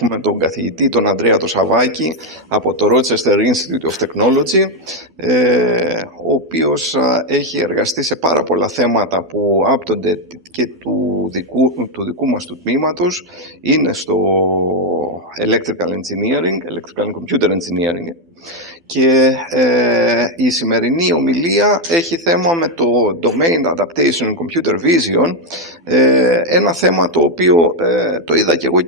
έχουμε τον καθηγητή, τον Ανδρέα τον Σαβάκη, από το Rochester Institute of Technology, ο οποίος έχει εργαστεί σε πάρα πολλά θέματα που άπτονται και του δικού μας του τμήματος. Είναι στο Electrical Engineering, Electrical and Computer Engineering. Και η σημερινή ομιλία έχει θέμα με το Domain Adaptation and Computer Vision, ένα θέμα το οποίο το είδα και εγώ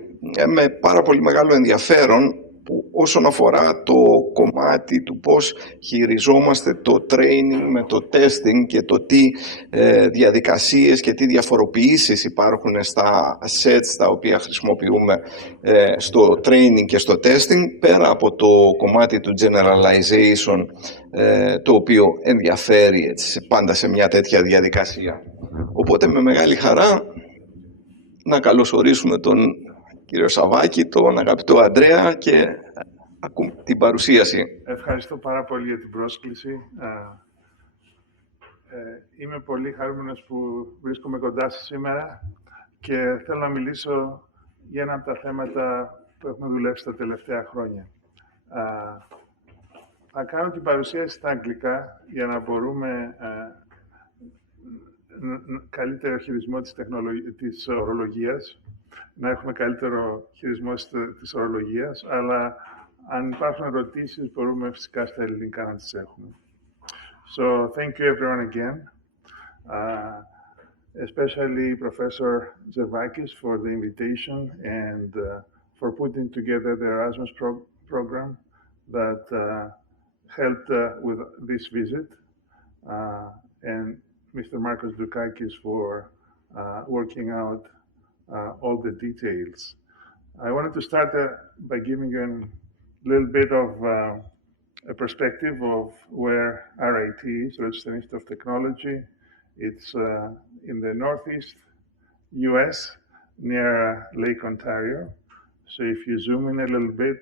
με πάρα πολύ μεγάλο ενδιαφέρον, που όσον αφορά το κομμάτι του πώς χειριζόμαστε το training με το testing και το τι διαδικασίες και τι διαφοροποιήσεις υπάρχουν στα sets τα οποία χρησιμοποιούμε στο training και στο testing, πέρα από το κομμάτι του generalization, το οποίο ενδιαφέρει έτσι, πάντα σε μια τέτοια διαδικασία. Οπότε με μεγάλη χαρά να καλωσορίσουμε τον κύριο Σαβάκη, τον αγαπητό Ανδρέα, και ακούμε την παρουσίαση. Ευχαριστώ πάρα πολύ για την πρόσκληση. Είμαι πολύ χαρούμενος που βρίσκομαι κοντά σας σήμερα και θέλω να μιλήσω για ένα από τα θέματα που έχουμε δουλέψει τα τελευταία χρόνια. Θα κάνω την παρουσίαση στα αγγλικά για να μπορούμε καλύτερο χειρισμό της ορολογίας, να έχουμε καλύτερο χειρισμό της ορολογίας, αλλά αν υπάρχουν ερωτήσεις μπορούμε φυσικά στα ελληνικά να τις έχουμε. So, thank you everyone again, especially Professor Savakis for the invitation and for putting together the Erasmus program that helped with this visit, and Mr. Marcos Dukakis for working out all the details. I wanted to start by giving you a little bit of a perspective of where RIT is, Rochester Institute of Technology. It's in the northeast US, near Lake Ontario. So if you zoom in a little bit,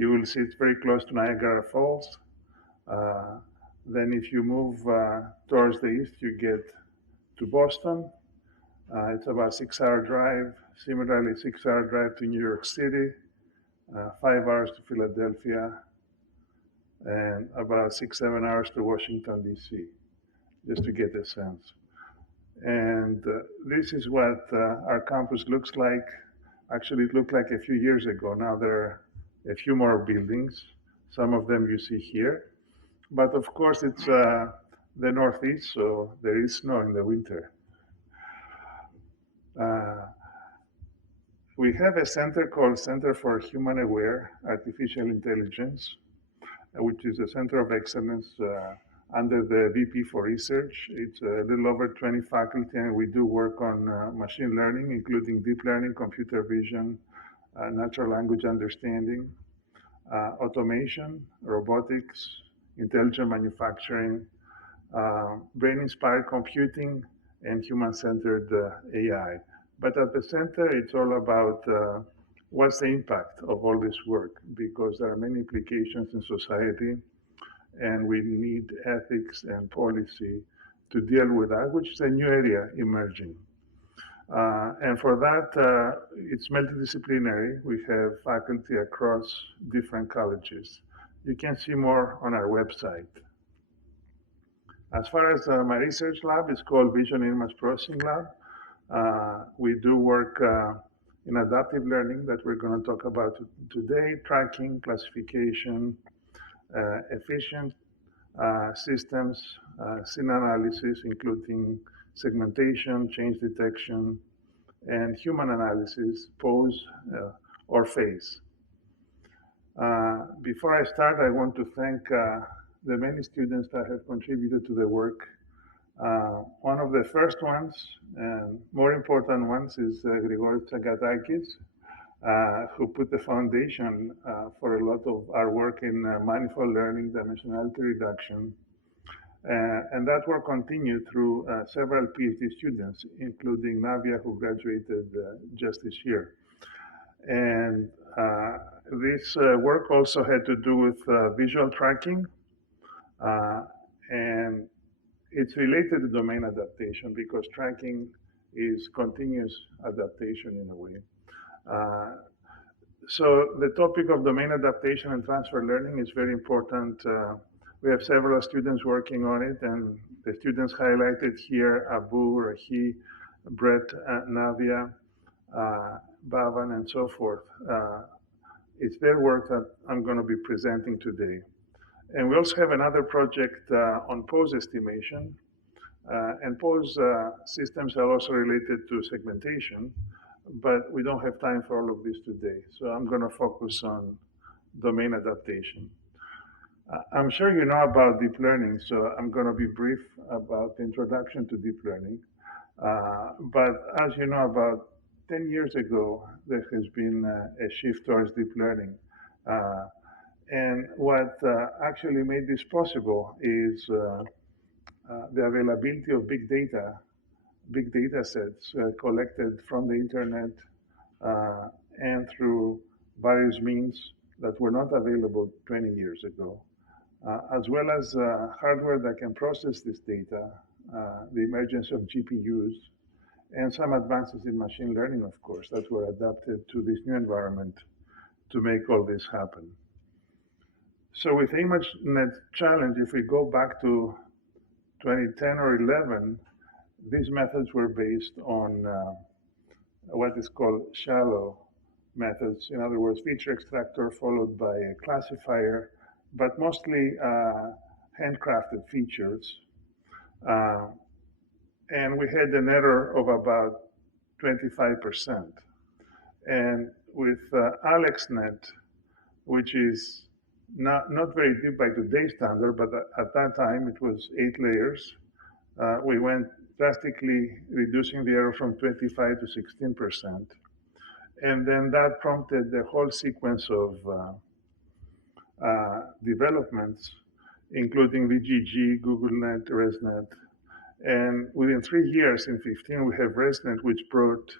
you will see it's very close to Niagara Falls. Then if you move towards the east, you get to Boston. It's about a 6-hour drive. Similarly, 6-hour drive to New York City, 5 hours to Philadelphia, and about 6-7 hours to Washington, D.C., just to get a sense. And this is what our campus looks like. Actually, it looked like a few years ago. Now there are a few more buildings. Some of them you see here. But of course, it's the Northeast, so there is snow in the winter. We have a center called Center for Human Aware Artificial Intelligence, which is a center of excellence under the VP for Research. It's a little over 20 faculty, and we do work on machine learning, including deep learning, computer vision, natural language understanding, automation, robotics, intelligent manufacturing, brain-inspired computing, and human-centered AI. But at the center, it's all about what's the impact of all this work, because there are many implications in society, and we need ethics and policy to deal with that, which is a new area emerging. And for that, it's multidisciplinary. We have faculty across different colleges. You can see more on our website. As far as my research lab, it's called Vision Image Processing Lab. We do work in adaptive learning that we're going to talk about today, tracking, classification, efficient systems, scene analysis, including segmentation, change detection, and human analysis, pose or face. Before I start, I want to thank the many students that have contributed to the work. One of the first ones, and more important ones, is Grigoris Tsagatakis, who put the foundation for a lot of our work in manifold learning, dimensionality reduction. And that work continued through several PhD students, including Navia, who graduated just this year. And this work also had to do with visual tracking, and it's related to domain adaptation because tracking is continuous adaptation in a way. So the topic of domain adaptation and transfer learning is very important. We have several students working on it, and the students highlighted here, Abu, Rahi, Brett, Navia, Bhavan, and so forth. It's their work that I'm going to be presenting today. And we also have another project on pose estimation. And pose systems are also related to segmentation, but we don't have time for all of this today. So I'm going to focus on domain adaptation. I'm sure you know about deep learning, so I'm going to be brief about the introduction to deep learning. But as you know, about 10 years ago, there has been a shift towards deep learning. And what actually made this possible is the availability of big data sets collected from the internet and through various means that were not available 20 years ago, as well as hardware that can process this data, the emergence of GPUs, and some advances in machine learning, of course, that were adapted to this new environment to make all this happen. So with ImageNet Challenge, if we go back to 2010 or 11, these methods were based on what is called shallow methods. In other words, feature extractor followed by a classifier, but mostly handcrafted features. And we had an error of about 25%. And with AlexNet, which is not very deep by today's standard, but at that time it was 8 layers. We went drastically reducing the error from 25 to 16%. And then that prompted the whole sequence of developments, including VGG, GoogleNet, ResNet. And within 3 years, in 15, we have ResNet, which brought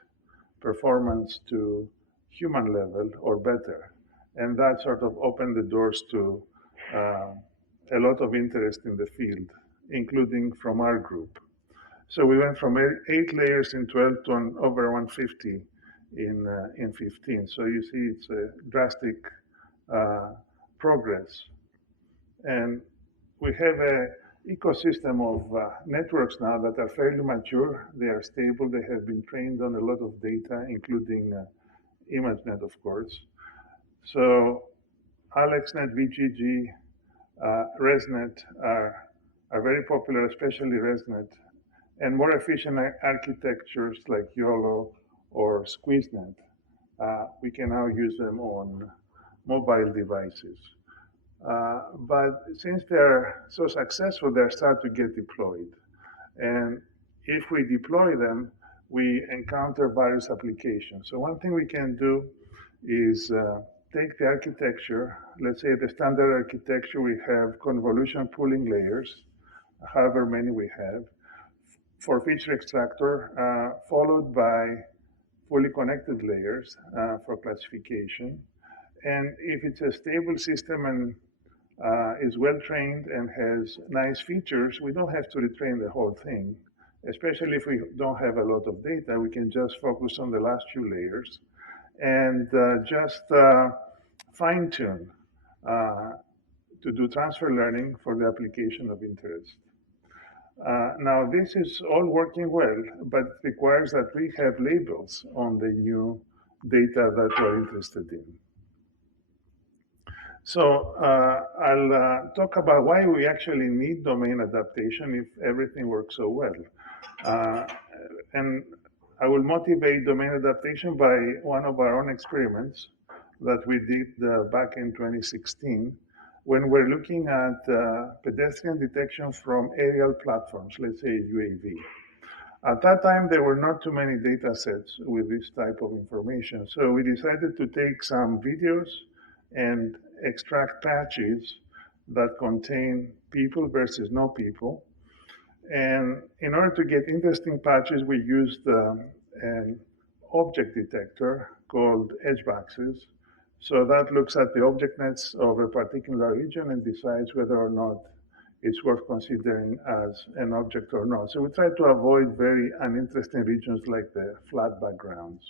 performance to human level or better. And that sort of opened the doors to a lot of interest in the field, including from our group. So we went from 8 layers in 12 to over 150 in 15. So you see it's a drastic progress. And we have an ecosystem of networks now that are fairly mature. They are stable. They have been trained on a lot of data, including ImageNet, of course. So AlexNet, VGG, ResNet are very popular, especially ResNet, and more efficient architectures like YOLO or SqueezeNet. We can now use them on mobile devices. But since they're so successful, they start to get deployed. And if we deploy them, we encounter various applications. So one thing we can do is take the architecture. Let's say the standard architecture, we have convolution pooling layers, however many we have, for feature extractor, followed by fully connected layers for classification. And if it's a stable system and is well trained and has nice features, we don't have to retrain the whole thing. Especially if we don't have a lot of data, we can just focus on the last few layers and just fine-tune to do transfer learning for the application of interest. Now, this is all working well, but it requires that we have labels on the new data that we're interested in. So I'll talk about why we actually need domain adaptation if everything works so well. And I will motivate domain adaptation by one of our own experiments that we did back in 2016 when we're looking at pedestrian detection from aerial platforms, let's say UAV. At that time, there were not too many data sets with this type of information. So we decided to take some videos and extract patches that contain people versus no people. And in order to get interesting patches, we used an object detector called edgeboxes. So that looks at the object nets of a particular region and decides whether or not it's worth considering as an object or not. So we try to avoid very uninteresting regions like the flat backgrounds.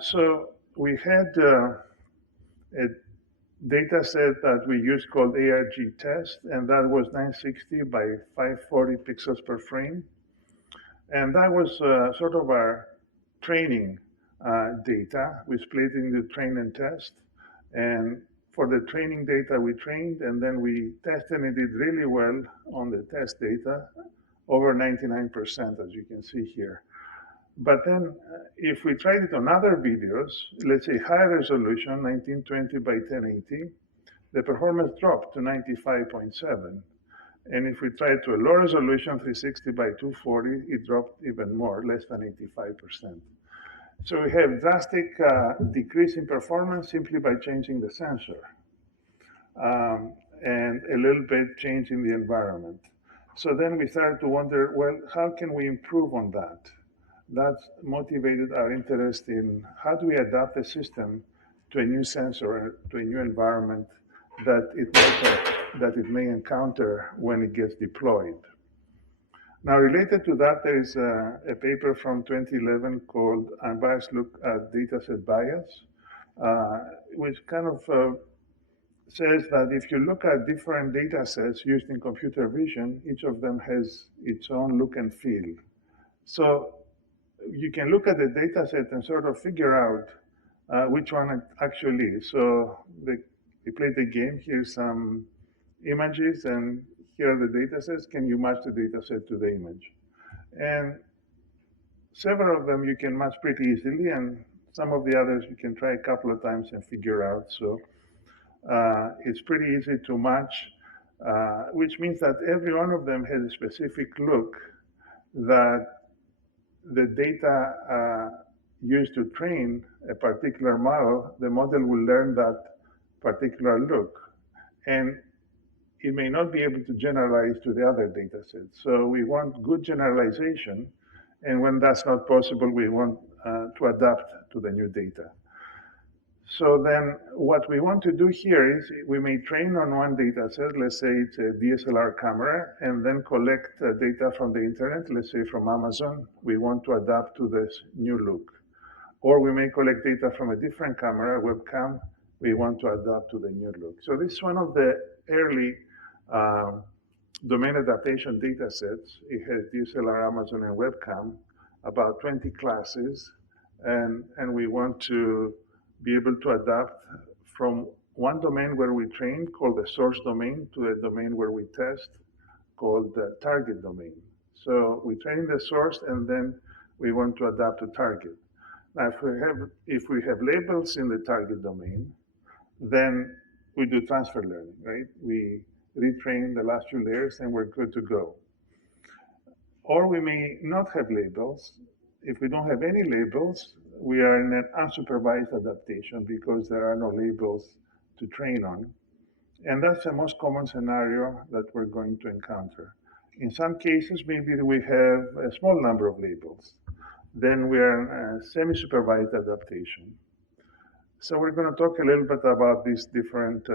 So we had a data set that we used called ARG test, and that was 960 by 540 pixels per frame. And that was sort of our training data. We split into train and test. And for the training data, we trained, and then we tested, and it did really well on the test data, over 99%, as you can see here. But then if we tried it on other videos, let's say higher resolution, 1920 by 1080, the performance dropped to 95.7. And if we tried to a low resolution, 360 by 240, it dropped even more, less than 85%. So we have drastic decrease in performance simply by changing the sensor and a little bit change in the environment. So then we started to wonder, well, how can we improve on that? That motivated our interest in how do we adapt the system to a new sensor, to a new environment that it may encounter when it gets deployed. Now, related to that, there is a paper from 2011 called Unbiased Look at Dataset Bias, which kind of says that if you look at different data sets used in computer vision, each of them has its own look and feel. So you can look at the data set and sort of figure out which one it actually is. So we played the game. Here's some images, and here are the data sets. Can you match the data set to the image? And several of them you can match pretty easily, and some of the others you can try a couple of times and figure out. So it's pretty easy to match, which means that every one of them has a specific look that the data used to train a particular model, the model will learn that particular look. And it may not be able to generalize to the other data sets. So we want good generalization. And when that's not possible, we want to adapt to the new data. So then what we want to do here is we may train on one data set, let's say it's a DSLR camera, and then collect data from the internet, let's say from Amazon. We want to adapt to this new look. Or we may collect data from a different camera, webcam. We want to adapt to the new look. So this is one of the early domain adaptation data sets. It has DSLR, Amazon, and webcam, about 20 classes. And we want to be able to adapt from one domain where we train, called the source domain, to a domain where we test, called the target domain. So we train the source, and then we want to adapt to target. Now, if we have labels in the target domain, then we do transfer learning, right? We retrain the last few layers, and we're good to go. Or we may not have labels. If we don't have any labels, we are in an unsupervised adaptation because there are no labels to train on. And that's the most common scenario that we're going to encounter. In some cases, maybe we have a small number of labels. Then we are in a semi-supervised adaptation. So we're going to talk a little bit about these different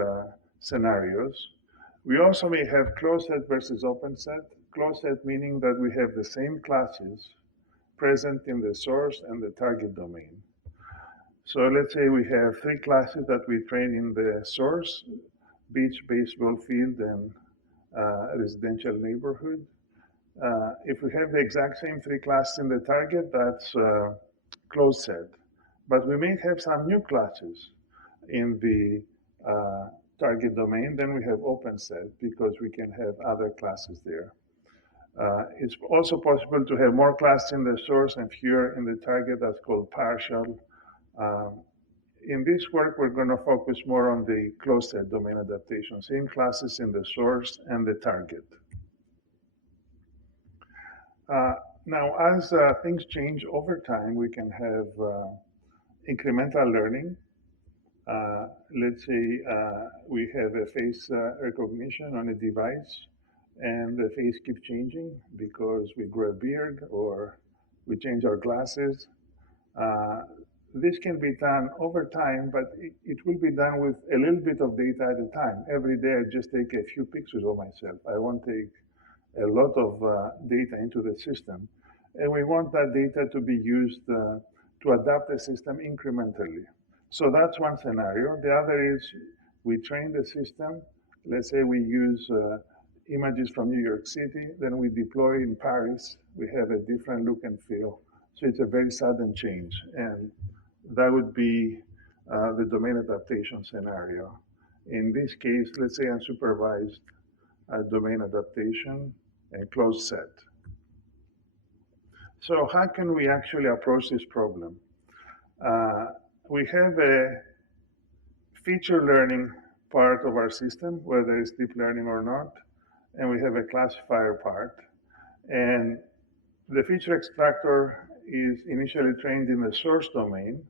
scenarios. We also may have closed set versus open set. Closed set meaning that we have the same classes present in the source and the target domain. So let's say we have 3 classes that we train in the source: beach, baseball field, and residential neighborhood. If we have the exact same 3 classes in the target, that's closed set. But we may have some new classes in the target domain. Then we have open set because we can have other classes there. It's also possible to have more classes in the source and fewer in the target. That's called partial. In this work, we're going to focus more on the closed set domain adaptation, same classes in the source and the target. Now, as things change over time, we can have incremental learning. Let's say we have a face recognition on a device, and the face keeps changing because we grow a beard or we change our glasses. This can be done over time, but it will be done with a little bit of data at a time. Every day I just take a few pictures of myself. I won't take a lot of data into the system. And we want that data to be used to adapt the system incrementally. So that's one scenario. The other is we train the system. Let's say we use images from New York City, then we deploy in Paris. We have a different look and feel. So it's a very sudden change. And that would be the domain adaptation scenario. In this case, let's say unsupervised domain adaptation and closed set. So how can we actually approach this problem? We have a feature learning part of our system, whether it's deep learning or not, and we have a classifier part. And the feature extractor is initially trained in the source domain,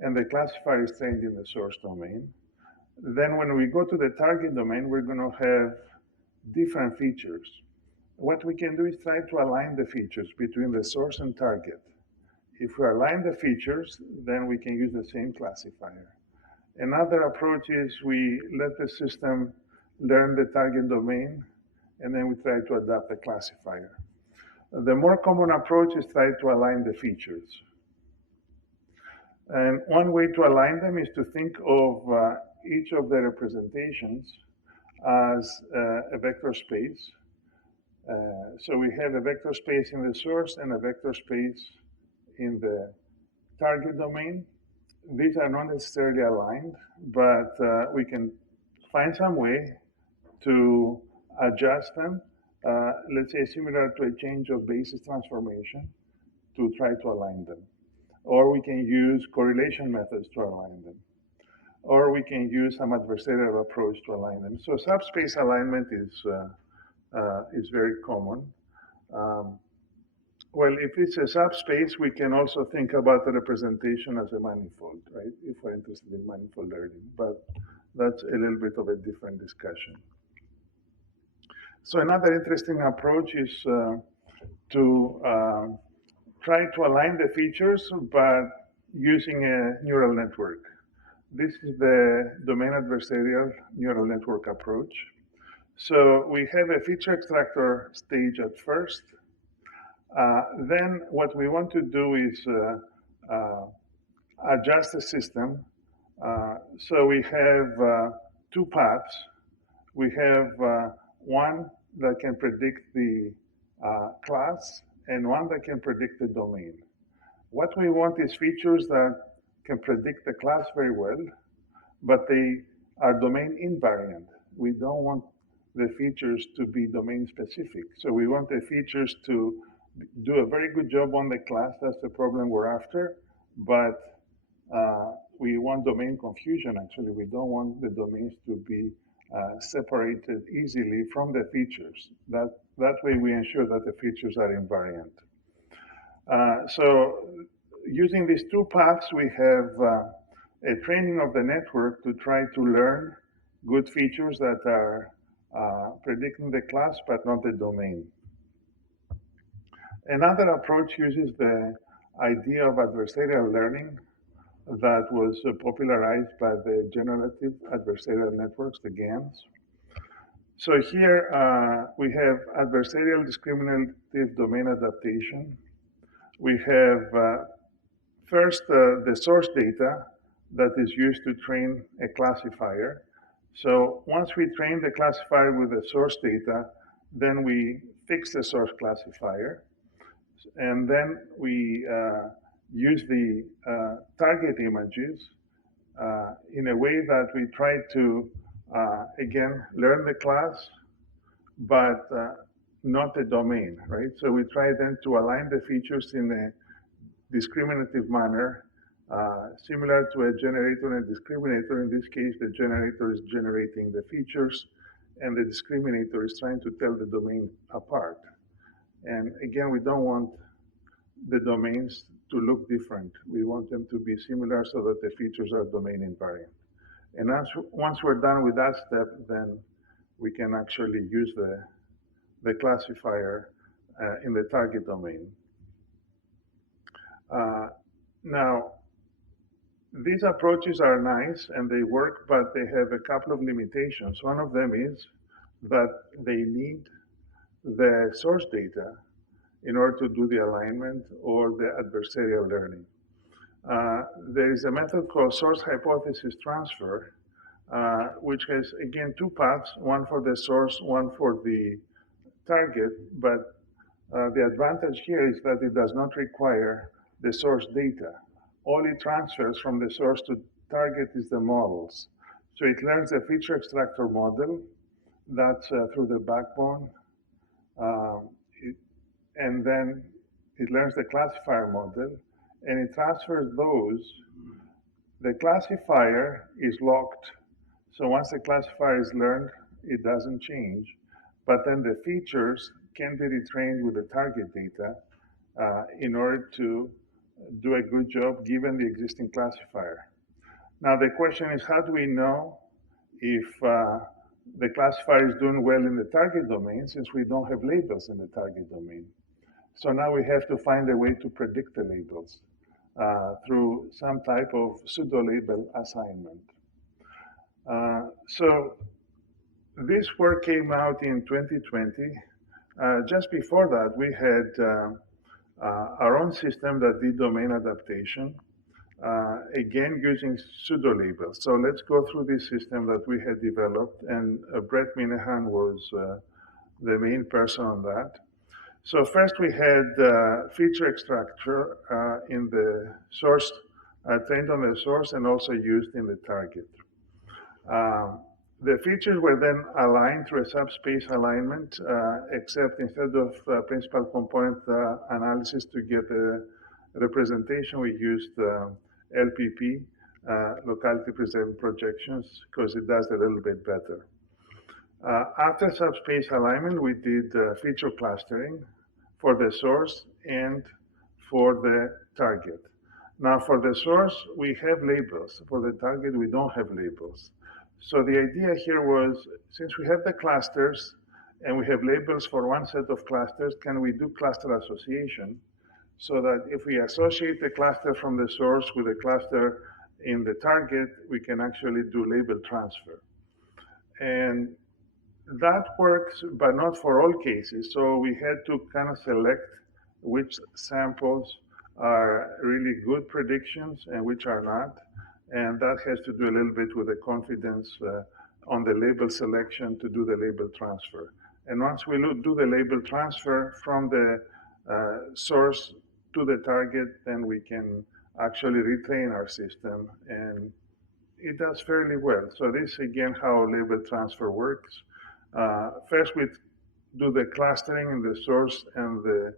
and the classifier is trained in the source domain. Then when we go to the target domain, we're going to have different features. What we can do is try to align the features between the source and target. If we align the features, then we can use the same classifier. Another approach is we let the system learn the target domain, and then we try to adapt the classifier. The more common approach is try to align the features. And one way to align them is to think of each of the representations as a vector space. So we have a vector space in the source and a vector space in the target domain. These are not necessarily aligned, but we can find some way to adjust them, let's say similar to a change of basis transformation, to try to align them. Or we can use correlation methods to align them. Or we can use some adversarial approach to align them. So subspace alignment is very common. Well, if it's a subspace, we can also think about the representation as a manifold, right? If we're interested in manifold learning, but that's a little bit of a different discussion. So another interesting approach is to try to align the features, but using a neural network. This is the domain adversarial neural network approach. So we have a feature extractor stage at first. Then what we want to do is adjust the system. So we have two paths. We have one that can predict the class and one that can predict the domain. What we want is features that can predict the class very well, but they are domain invariant. We don't want the features to be domain specific. So we want the features to do a very good job on the class. That's the problem we're after. But we want domain confusion, actually. We don't want the domains to be separated easily from the features. That way we ensure that the features are invariant. So using these two paths, we have a training of the network to try to learn good features that are predicting the class, but not the domain. Another approach uses the idea of adversarial learning that was popularized by the generative adversarial networks, the GANs. So here we have adversarial discriminative domain adaptation. We have first the source data that is used to train a classifier. So once we train the classifier with the source data, then we fix the source classifier. And then we use the target images in a way that we try to, again, learn the class, but not the domain, right? So we try then to align the features in a discriminative manner, similar to a generator and a discriminator. In this case, the generator is generating the features, and the discriminator is trying to tell the domain apart. And again, we don't want the domains to look different. We want them to be similar so that the features are domain invariant. And once we're done with that step, then we can actually use the classifier in the target domain. Now, these approaches are nice and they work, but they have a couple of limitations. One of them is that they need the source data in order to do the alignment or the adversarial learning. There is a method called source hypothesis transfer, which has, again, two paths, one for the source, one for the target, but the advantage here is that it does not require the source data. All it transfers from the source to target is the models. So it learns the feature extractor model, that's through the backbone, um, and then it learns the classifier model, and it transfers those. The classifier is locked, so once the classifier is learned, it doesn't change, but then the features can be retrained with the target data in order to do a good job given the existing classifier. Now the question is, how do we know if the classifier is doing well in the target domain, since we don't have labels in the target domain? So now we have to find a way to predict the labels through some type of pseudo-label assignment. So this work came out in 2020. Just before that, we had our own system that did domain adaptation, again using pseudo-labels. So let's go through this system that we had developed, and Brett Minahan was the main person on that. So first we had feature extractor in the source, trained on the source and also used in the target. The features were then aligned through a subspace alignment, except instead of principal component analysis to get a representation, we used LPP, locality present projections, because it does a little bit better. After subspace alignment, we did feature clustering for the source and for the target. Now for the source, we have labels. For the target, we don't have labels. So the idea here was, since we have the clusters and we have labels for one set of clusters, can we do cluster association so that if we associate the cluster from the source with a cluster in the target, we can actually do label transfer. And that works, but not for all cases. So we had to kind of select which samples are really good predictions and which are not. And that has to do a little bit with the confidence on the label selection to do the label transfer. And once we do the label transfer from the source to the target, then we can actually retrain our system, and it does fairly well. So this, again, how label transfer works. First, we do the clustering in the source and the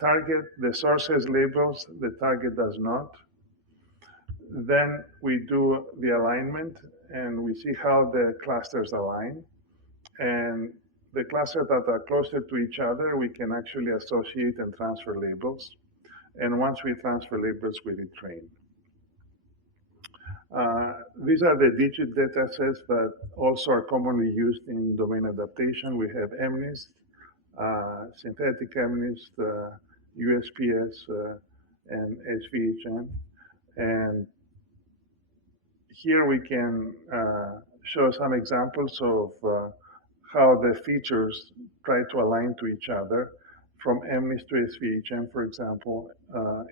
target. The source has labels, the target does not. Then we do the alignment, and we see how the clusters align. And the clusters that are closer to each other, we can actually associate and transfer labels. And once we transfer labels, we retrain. These are the digit data sets that also are commonly used in domain adaptation. We have MNIST, synthetic MNIST, USPS, and SVHN. And here we can show some examples of how the features try to align to each other from MNIST to SVHN, for example.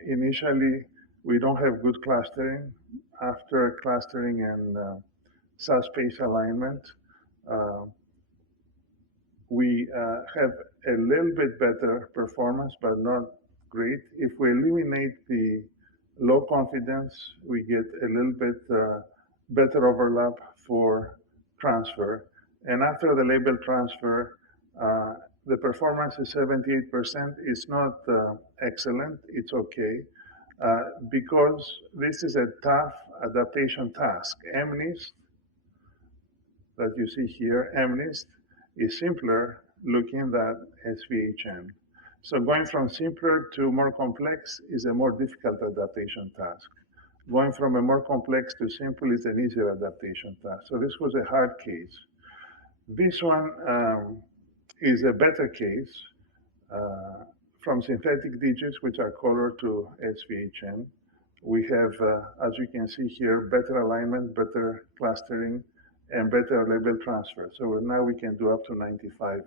Initially, we don't have good clustering. After clustering and subspace alignment, we have a little bit better performance, but not great. If we eliminate the low confidence, we get a little bit better overlap for transfer. And after the label transfer, the performance is 78%. It's not excellent, it's okay. Because this is a tough adaptation task. MNIST, that you see here, MNIST is simpler looking than SVHN. So going from simpler to more complex is a more difficult adaptation task. Going from a more complex to simple is an easier adaptation task. So this was a hard case. This one is a better case. From synthetic digits, which are colored to SVHN, we have, as you can see here, better alignment, better clustering, and better label transfer. So now we can do up to 95%.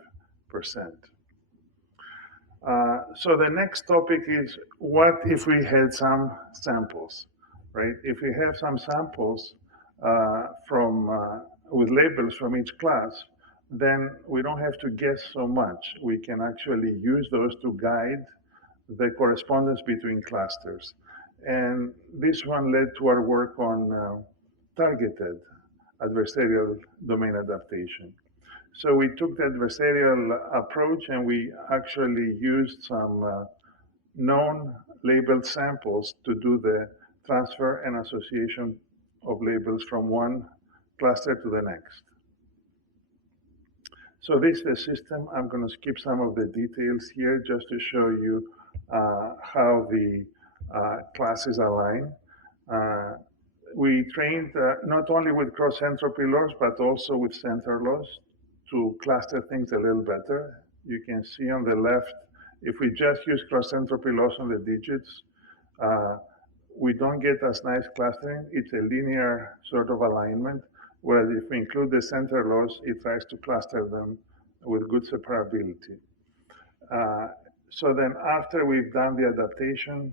So the next topic is, what if we had some samples, right? If we have some samples with labels from each class, then we don't have to guess so much. We can actually use those to guide the correspondence between clusters. And this one led to our work on targeted adversarial domain adaptation. So we took the adversarial approach and we actually used some known labeled samples to do the transfer and association of labels from one cluster to the next. So this is the system. I'm going to skip some of the details here just to show you how the classes align. We trained not only with cross-entropy laws, but also with center laws to cluster things a little better. You can see on the left, if we just use cross-entropy laws on the digits, we don't get as nice clustering. It's a linear sort of alignment, whereas if we include the center laws, it tries to cluster them with good separability. So then after we've done the adaptation,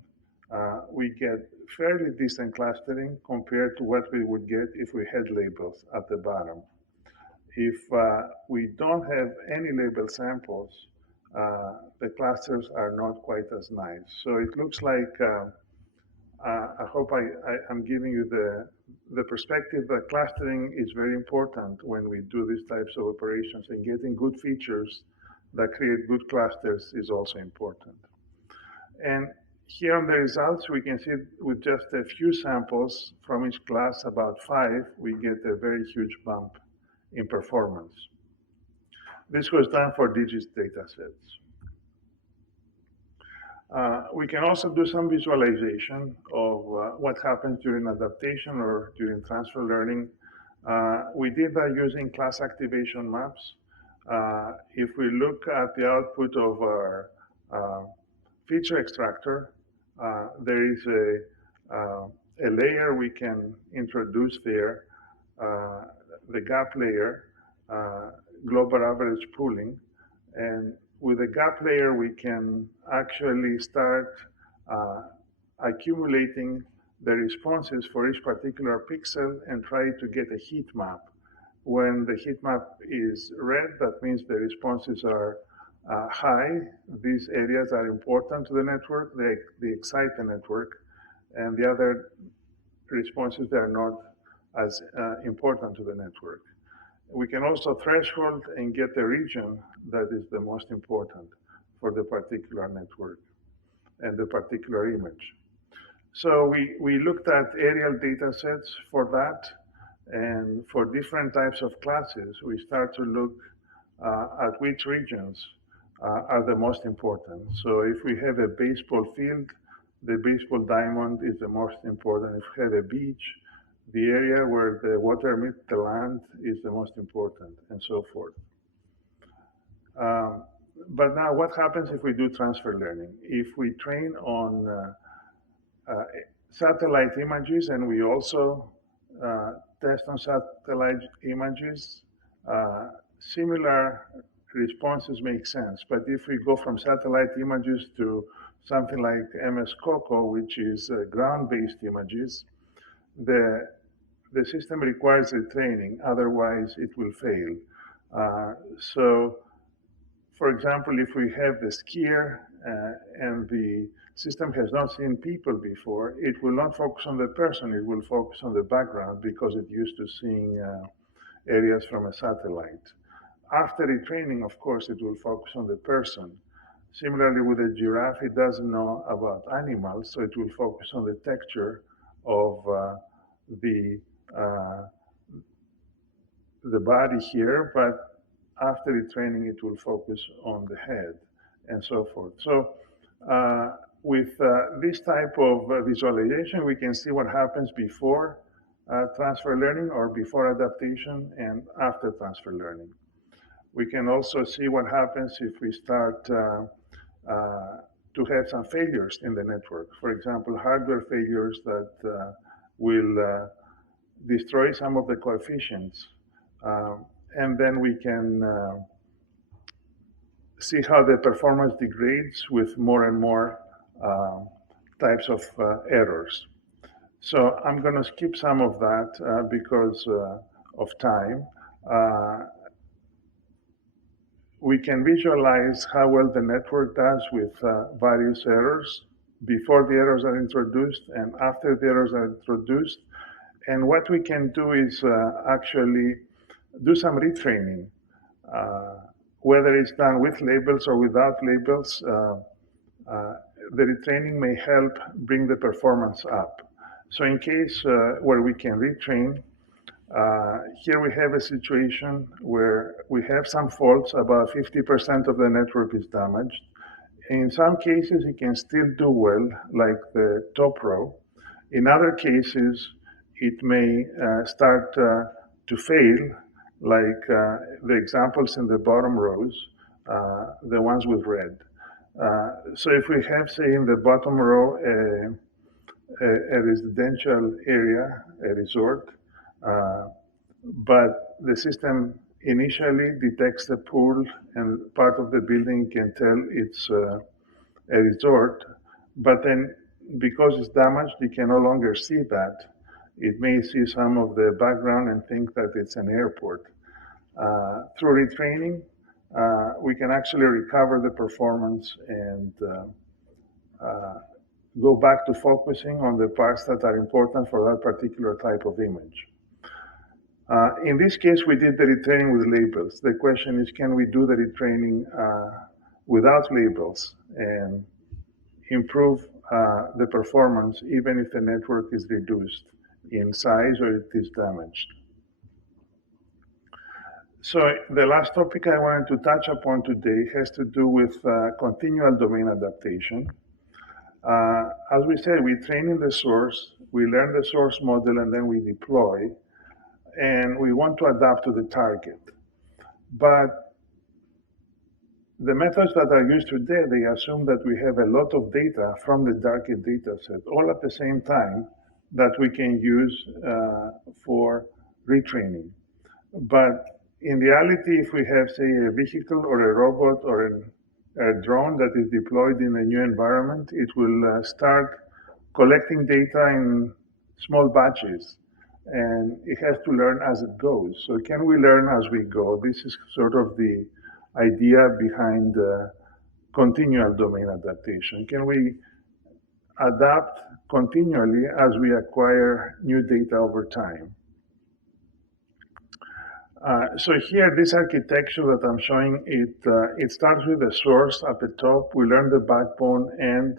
we get fairly decent clustering compared to what we would get if we had labels at the bottom. If we don't have any label samples, the clusters are not quite as nice. So it looks like, I hope I'm giving you the perspective that clustering is very important when we do these types of operations, and getting good features that create good clusters is also important. And here on the results, we can see with just a few samples from each class, about 5, we get a very huge bump in performance. This was done for digits datasets. We can also do some visualization of what happens during adaptation or during transfer learning. We did that using class activation maps. If we look at the output of our feature extractor, there is a layer we can introduce there, the gap layer, global average pooling. And with the gap layer, we can actually start accumulating the responses for each particular pixel and try to get a heat map. When the heat map is red, that means the responses are high. These areas are important to the network. They excite the network. And the other responses, they are not as important to the network. We can also threshold and get the region that is the most important for the particular network and the particular image. So we looked at aerial data sets for that. And for different types of classes, we start to look at which regions are the most important. So if we have a baseball field, the baseball diamond is the most important. If we have a beach, the area where the water meets the land is the most important, and so forth. But now what happens if we do transfer learning? If we train on satellite images and we also test on satellite images, similar responses make sense. But if we go from satellite images to something like MS COCO, which is ground-based images, the system requires retraining, otherwise it will fail. So, for example, if we have the skier and the system has not seen people before, it will not focus on the person, it will focus on the background because it's used to seeing areas from a satellite. After retraining, of course, it will focus on the person. Similarly, with a giraffe, it doesn't know about animals, so it will focus on the texture of the body here, but after retraining, it will focus on the head and so forth. So with this type of visualization, we can see what happens before transfer learning or before adaptation and after transfer learning. We can also see what happens if we start to have some failures in the network. For example, hardware failures that will destroy some of the coefficients. And then we can see how the performance degrades with more and more types of errors. So I'm going to skip some of that because of time. We can visualize how well the network does with various errors before the errors are introduced and after the errors are introduced. And what we can do is actually do some retraining. Whether it's done with labels or without labels, the retraining may help bring the performance up. So in case where we can retrain, here we have a situation where we have some faults, about 50% of the network is damaged. In some cases, it can still do well, like the top row. In other cases, it may start to fail, like the examples in the bottom rows, the ones with red. So if we have, say, in the bottom row, a residential area, a resort, but the system initially detects the pool and part of the building can tell it's a resort, but then because it's damaged, it can no longer see that. It may see some of the background and think that it's an airport. Through retraining, we can actually recover the performance and go back to focusing on the parts that are important for that particular type of image. In this case, we did the retraining with labels. The question is, can we do the retraining without labels and improve the performance even if the network is reduced in size or it is damaged? So the last topic I wanted to touch upon today has to do with continual domain adaptation. As we said, we train in the source, we learn the source model, and then we deploy, and we want to adapt to the target. But the methods that are used today, they assume that we have a lot of data from the target data set, all at the same time, that we can use for retraining. But in reality, if we have, say, a vehicle or a robot or a drone that is deployed in a new environment, it will start collecting data in small batches, and it has to learn as it goes. So can we learn as we go? This is sort of the idea behind continual domain adaptation. Can we adapt continually as we acquire new data over time? So here, this architecture that I'm showing, it starts with the source at the top. We learn the backbone and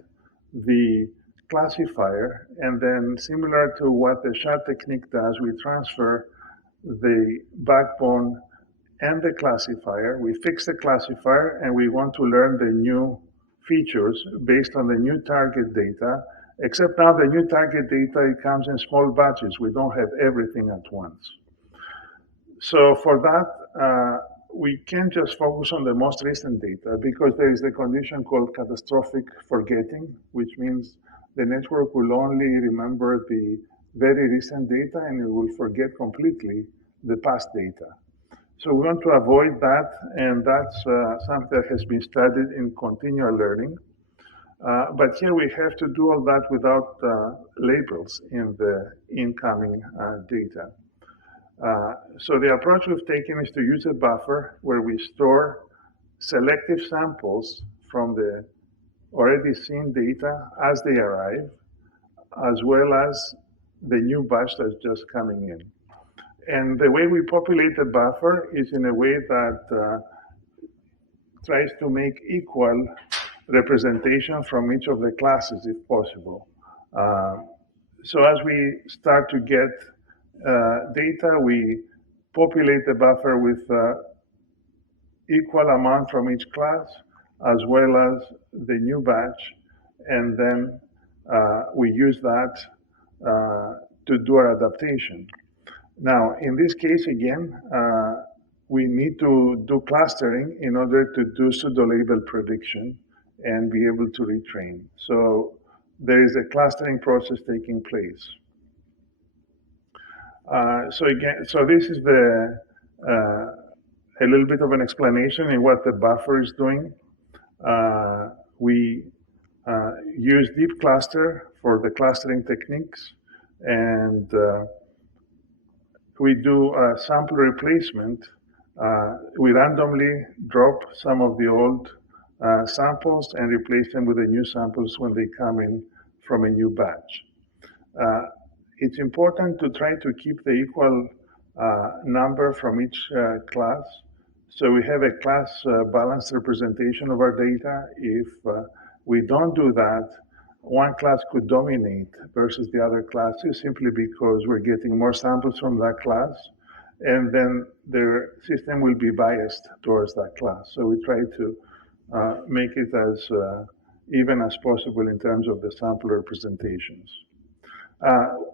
the classifier, and then similar to what the SHA technique does, we transfer the backbone and the classifier. We fix the classifier, and we want to learn the new features based on the new target data, except now the new target data, it comes in small batches. We don't have everything at once. So for that, we can't just focus on the most recent data because there is a condition called catastrophic forgetting, which means the network will only remember the very recent data and it will forget completely the past data. So we want to avoid that, and that's something that has been studied in continual learning. But here we have to do all that without labels in the incoming data. So the approach we've taken is to use a buffer where we store selective samples from the already seen data as they arrive, as well as the new batch that's just coming in. And the way we populate the buffer is in a way that tries to make equal representation from each of the classes if possible. So as we start to get data, we populate the buffer with equal amount from each class, as well as the new batch, and then we use that to do our adaptation. Now, in this case, again, we need to do clustering in order to do pseudo-label prediction and be able to retrain. So there is a clustering process taking place. So this is a little bit of an explanation in what the buffer is doing. We use deep cluster for the clustering techniques, and we do a sample replacement. We randomly drop some of the old samples and replace them with the new samples when they come in from a new batch. It's important to try to keep the equal number from each class. So we have a class balanced representation of our data. If we don't do that, one class could dominate versus the other classes simply because we're getting more samples from that class, and then the system will be biased towards that class. So we try to make it as even as possible in terms of the sample representations.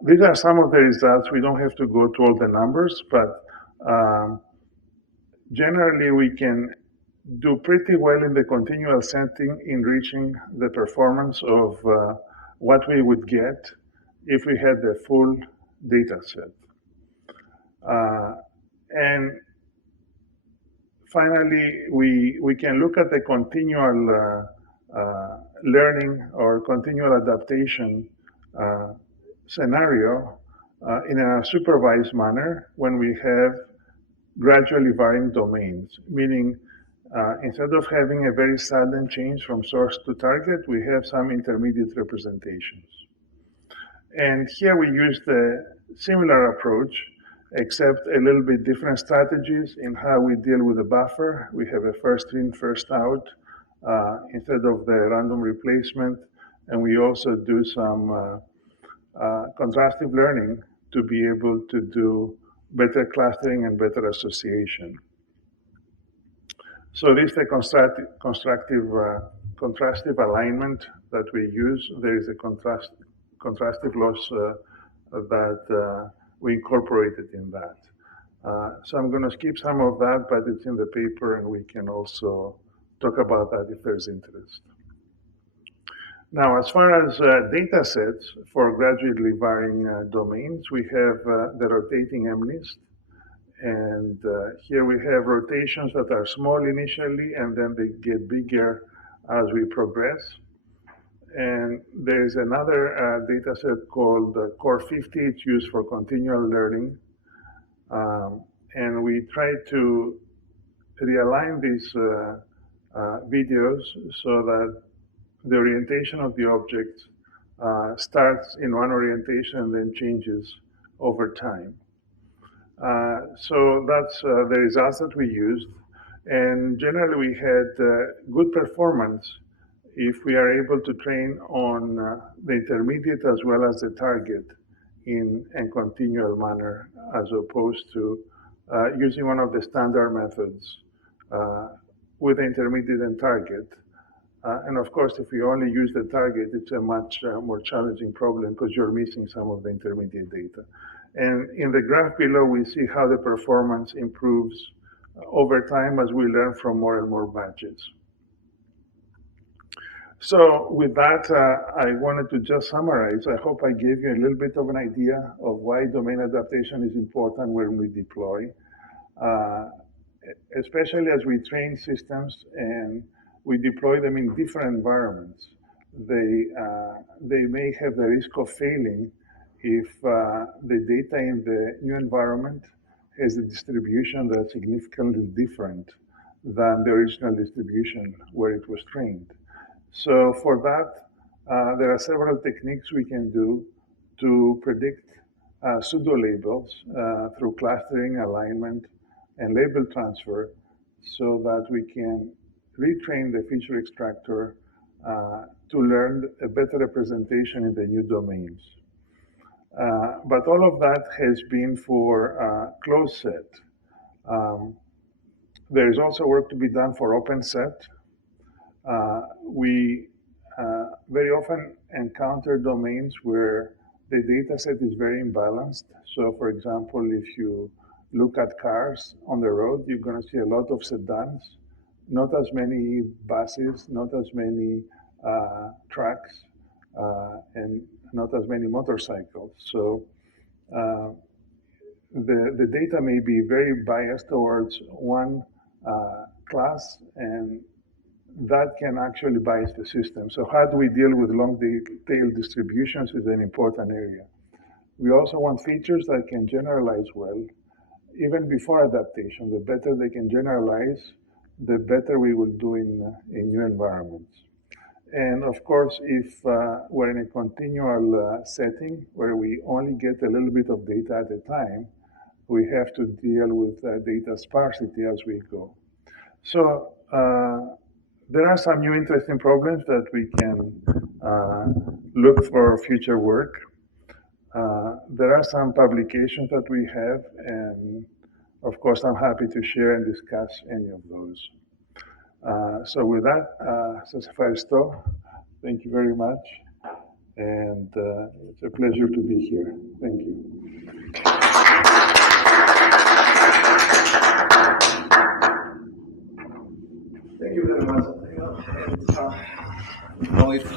These are some of the results. We don't have to go to all the numbers, but generally we can do pretty well in the continual setting in reaching the performance of what we would get if we had the full data set. And finally, we can look at the continual learning or continual adaptation scenario in a supervised manner when we have gradually varying domains, meaning instead of having a very sudden change from source to target, we have some intermediate representations. And here we use the similar approach, except a little bit different strategies in how we deal with the buffer. We have a first in, first out instead of the random replacement. And we also do some contrastive learning to be able to do better clustering and better association. So this is the contrastive alignment that we use. There is a contrastive loss that we incorporated in that. So I'm going to skip some of that, but it's in the paper, and we can also talk about that if there's interest. Now, as far as data sets for gradually varying domains, we have the rotating MNIST. And here we have rotations that are small initially, and then they get bigger as we progress. And there's another data set called Core 50. It's used for continual learning. And we try to realign these videos so that the orientation of the object starts in one orientation and then changes over time. So that's the results that we used. And generally we had good performance if we are able to train on the intermediate as well as the target in a continual manner, as opposed to using one of the standard methods with the intermediate and target. And of course, if we only use the target, it's a much more challenging problem because you're missing some of the intermediate data. And in the graph below, we see how the performance improves over time as we learn from more and more batches. So with that, I wanted to just summarize. I hope I gave you a little bit of an idea of why domain adaptation is important when we deploy, especially as we train systems and we deploy them in different environments. They may have the risk of failing if the data in the new environment has a distribution that's significantly different than the original distribution where it was trained. So for that, there are several techniques we can do to predict pseudo labels through clustering, alignment, and label transfer, so that we can retrain the feature extractor to learn a better representation in the new domains. But all of that has been for closed set. There is also work to be done for open set. We very often encounter domains where the data set is very imbalanced. So for example, if you look at cars on the road, you're going to see a lot of sedans, not as many buses, not as many trucks, and not as many motorcycles. So the data may be very biased towards one class and that can actually bias the system. So how do we deal with long-tail distributions is an important area. We also want features that can generalize well, even before adaptation. The better they can generalize, the better we will do in new environments. And of course, if we're in a continual setting where we only get a little bit of data at a time, we have to deal with data sparsity as we go. So there are some new interesting problems that we can look for future work. There are some publications that we have, and of course, I'm happy to share and discuss any of those. So with that, σας ευχαριστώ. Thank you very much. And it's a pleasure to be here. Thank you. Thank you very much. Now if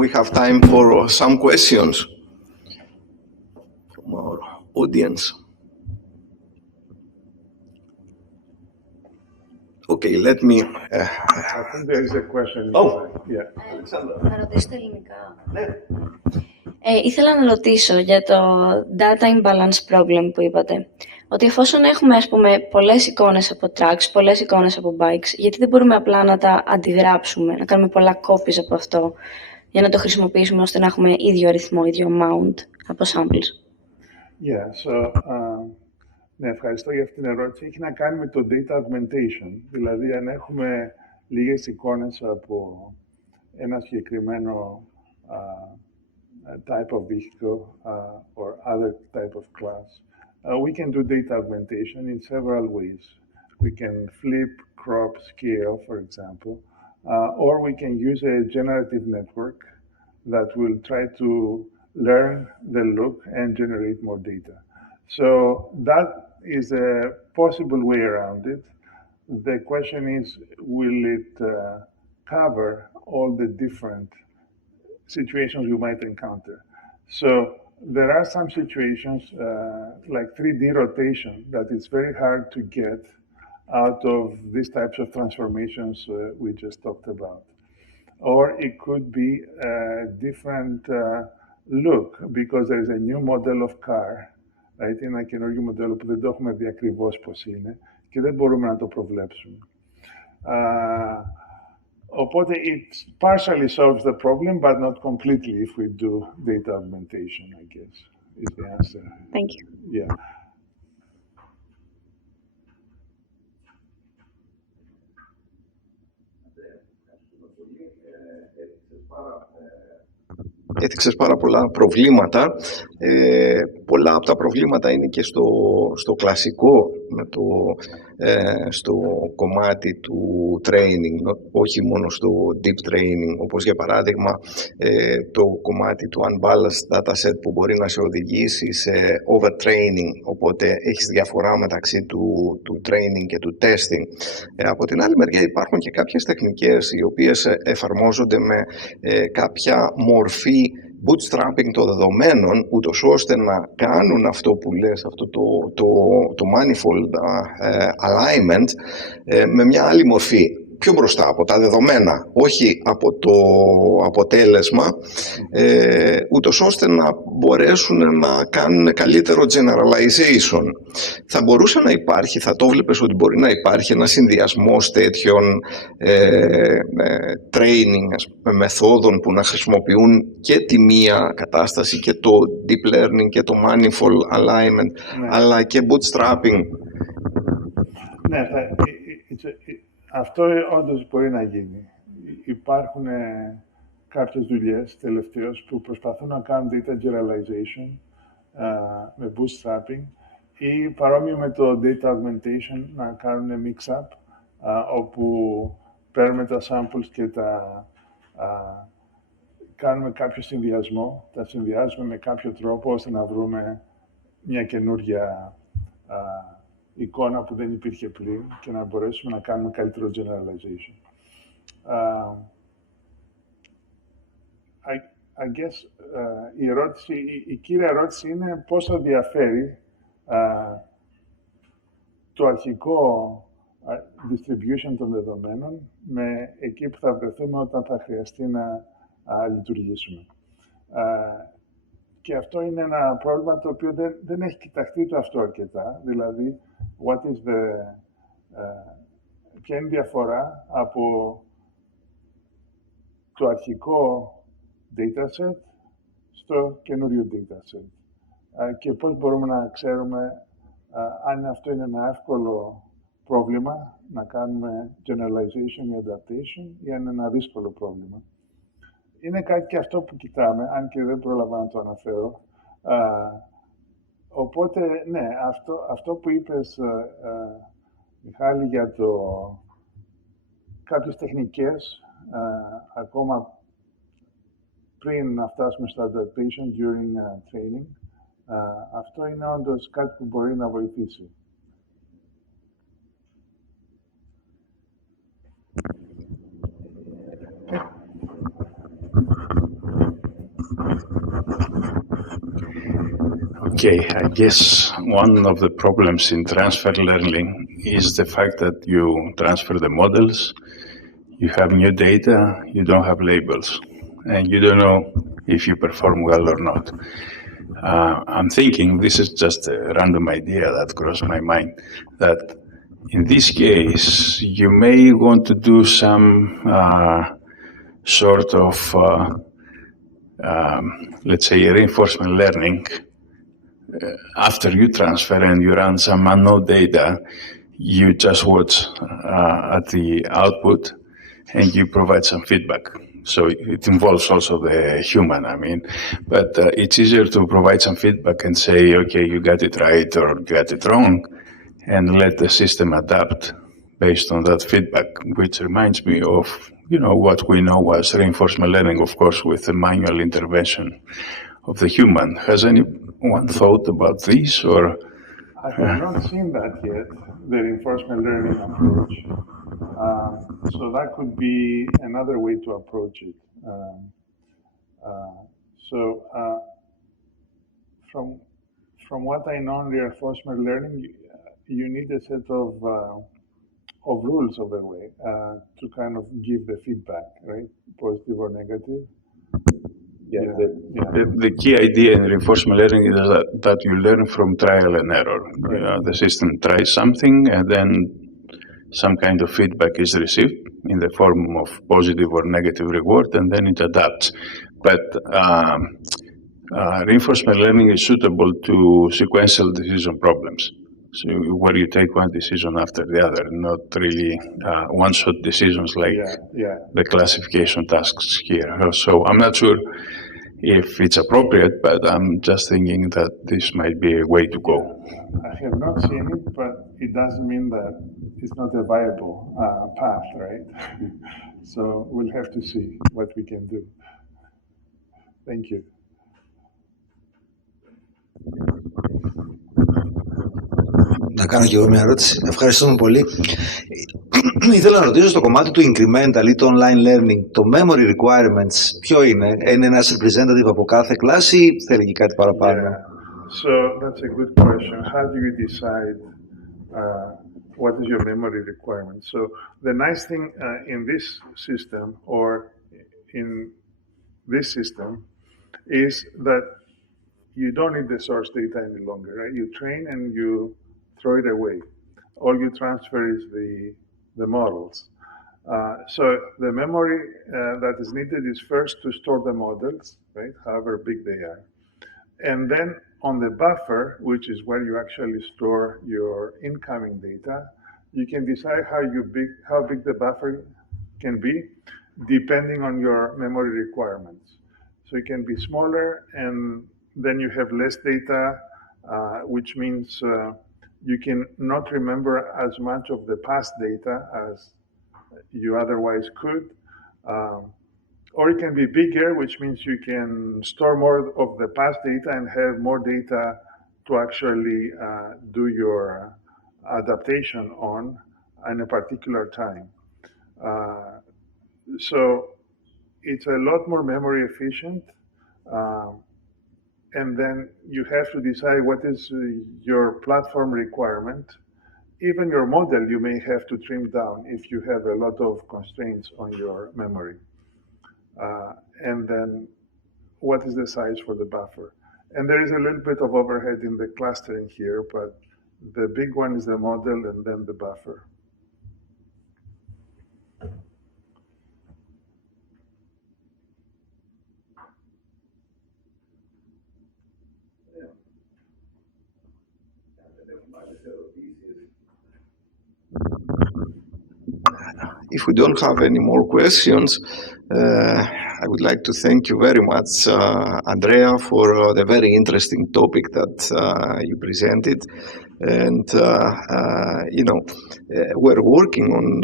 we have time for some questions from our audience. Okay, let me... I think there is a question. Oh, yeah. Θα ρωτήσω ελληνικά. Ήθελα να ρωτήσω για το data imbalance problem που είπατε. Ότι εφόσον έχουμε, ας πούμε, πολλές εικόνες από trucks, πολλές εικόνες από bikes, γιατί δεν μπορούμε απλά να τα αντιγράψουμε, να κάνουμε πολλά copies από αυτό, για να το χρησιμοποιήσουμε ώστε να έχουμε ίδιο αριθμό, ίδιο amount από samples. Yeah, so, ναι, ευχαριστώ για αυτήν την ερώτηση. Έχει να κάνει με το data augmentation. Δηλαδή, αν έχουμε λίγες εικόνες από ένα συγκεκριμένο type of vehicle or other type of class, we can do data augmentation in several ways. We can flip, crop, scale, for example, or we can use a generative network that will try to learn the look and generate more data. So that is a possible way around it. The question is, will it cover all the different situations you might encounter? So there are some situations like 3D rotation that is very hard to get out of these types of transformations we just talked about. Or it could be a different look because there is a new model of car, right? Είναι ένα καινούργιο μοντέλο που δεν το έχουμε δει ακριβώς πώς είναι και δεν μπορούμε να το προβλέψουμε. Οπότε it partially solves the problem, but not completely if we do data augmentation, I guess, is the answer. Thank you. Yeah. Έθιξες πάρα πολλά προβλήματα. Πολλά από τα προβλήματα είναι και στο κλασικό, στο κομμάτι του training, όχι μόνο στο deep training, όπως για παράδειγμα το κομμάτι του unbalanced dataset που μπορεί να σε οδηγήσει σε overtraining, οπότε έχεις διαφορά μεταξύ του training και του testing. Από την άλλη μεριά υπάρχουν και κάποιες τεχνικές οι οποίες εφαρμόζονται με κάποια μορφή bootstrapping των δεδομένων, ούτως ώστε να κάνουν αυτό που λες, αυτό το manifold-aligned με μια άλλη μορφή, πιο μπροστά από τα δεδομένα, όχι από το αποτέλεσμα, ούτως ώστε να μπορέσουν να κάνουν καλύτερο generalization. Θα μπορούσε να υπάρχει, θα το βλέπεις ότι μπορεί να υπάρχει ένα συνδυασμός τέτοιων training μεθόδων που να χρησιμοποιούν και τη μία κατάσταση και το deep learning και το manifold alignment, αλλά και bootstrapping. Ναι, αυτό όντως μπορεί να γίνει. Υπάρχουν κάποιες δουλειές τελευταίως που προσπαθούν να κάνουν data generalization με bootstrapping ή παρόμοιο με το data augmentation να κάνουν mix-up όπου παίρνουμε τα samples και κάνουμε κάποιο συνδυασμό, τα συνδυάζουμε με κάποιο τρόπο ώστε να βρούμε μια καινούργια εικόνα που δεν υπήρχε πριν και να μπορέσουμε να κάνουμε καλύτερο generalization. I guess η κύρια ερώτηση είναι πώς θα διαφέρει το αρχικό distribution των δεδομένων με εκεί που θα βρεθούμε όταν θα χρειαστεί να λειτουργήσουμε. Και αυτό είναι ένα πρόβλημα το οποίο δεν έχει κοιταχτεί το αυτό αρκετά. Δηλαδή, ποια είναι η διαφορά από το αρχικό dataset στο καινούριο dataset. Και πώς μπορούμε να ξέρουμε αν αυτό είναι ένα εύκολο πρόβλημα, να κάνουμε generalization ή adaptation, ή αν είναι ένα δύσκολο πρόβλημα. Είναι κάτι και αυτό που κοιτάμε, αν και δεν πρόλαβα να το αναφέρω. Οπότε, ναι, αυτό που είπες, Μιχάλη, για κάποιες τεχνικές, ακόμα πριν να φτάσουμε στο adaptation during training, αυτό είναι όντως κάτι που μπορεί να βοηθήσει. Okay, I guess one of the problems in transfer learning is the fact that you transfer the models, you have new data, you don't have labels, and you don't know if you perform well or not. I'm thinking, this is just a random idea that crossed my mind, that in this case, you may want to do some sort of, let's say, reinforcement learning after you transfer and you run some unknown data. You just watch at the output and you provide some feedback. So it involves also the human, I mean, but it's easier to provide some feedback and say, okay, you got it right or you got it wrong, and let the system adapt based on that feedback, which reminds me of, you know, what we know as reinforcement learning, of course, with the manual intervention of the human. Has anyone thought about this, or? I have not seen that yet, the reinforcement learning approach. So that could be another way to approach it. From what I know in reinforcement learning, you need a set of rules of the way to kind of give the feedback, right? Positive or negative. Yeah, the key idea in reinforcement learning is that you learn from trial and error. Right. The system tries something and then some kind of feedback is received in the form of positive or negative reward, and then it adapts. But reinforcement learning is suitable to sequential decision problems. So where you take one decision after the other, not really one-shot decisions like the classification tasks here. So I'm not sure if it's appropriate, but I'm just thinking that this might be a way to go. I have not seen it, but it doesn't mean that it's not a viable path, right? So we'll have to see what we can do. Thank you. Να κάνω και εγώ μια ερώτηση. Ευχαριστούμε πολύ. Ήθελα να ρωτήσω στο κομμάτι του incremental ή του online learning, το memory requirements ποιο είναι? Είναι ένας representative από κάθε κλάση ή θέλει και κάτι παραπάνω? Yeah. So that's a good question. How do you decide what is your memory requirement? So the nice thing in this system or in this system is that you don't need the source data any longer, right? You train and you throw it away. All you transfer is the models. So the memory that is needed is first to store the models, right? However big they are. And then on the buffer, which is where you actually store your incoming data, you can decide how big the buffer can be depending on your memory requirements. So it can be smaller, and then you have less data, which means you can not remember as much of the past data as you otherwise could. Or it can be bigger, which means you can store more of the past data and have more data to actually do your adaptation on in a particular time. So it's a lot more memory efficient. And then you have to decide what is your platform requirement even your model you may have to trim down if you have a lot of constraints on your memory. And then what is the size for the buffer? And there is a little bit of overhead in the clustering here, but the big one is the model and then the buffer. If we don't have any more questions, I would like to thank you very much, Andrea, for the very interesting topic that you presented. And, we're working on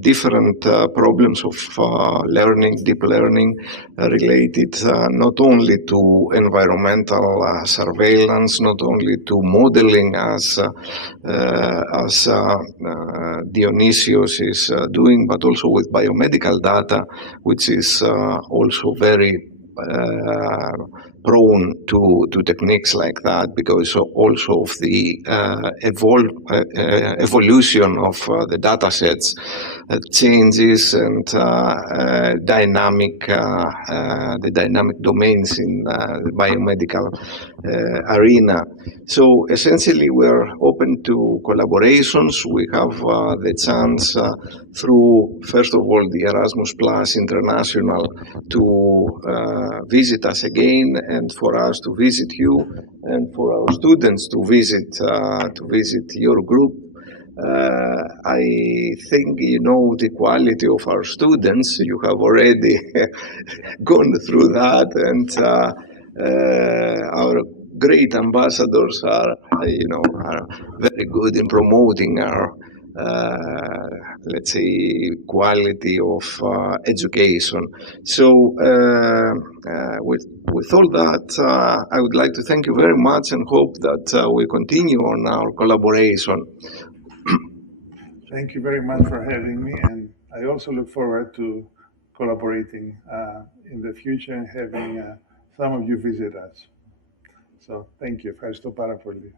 different problems of learning, deep learning, related not only to environmental surveillance, not only to modeling as Dionysios is doing, but also with biomedical data, which is also very prone to techniques like that, because also of the evolution of the data sets, changes and the dynamic domains in the biomedical arena. So essentially we're open to collaborations. We have the chance through, first of all, the Erasmus Plus International to visit us again, and for us to visit you, and for our students to visit your group. I think you know the quality of our students. You have already gone through that, and our great ambassadors are very good in promoting our let's say quality of education. So with all that, I would like to thank you very much and hope that we continue on our collaboration. Thank you very much for having me, and I also look forward to collaborating in the future and having some of you visit us. So thank you. Ευχαριστώ πάρα πολύ.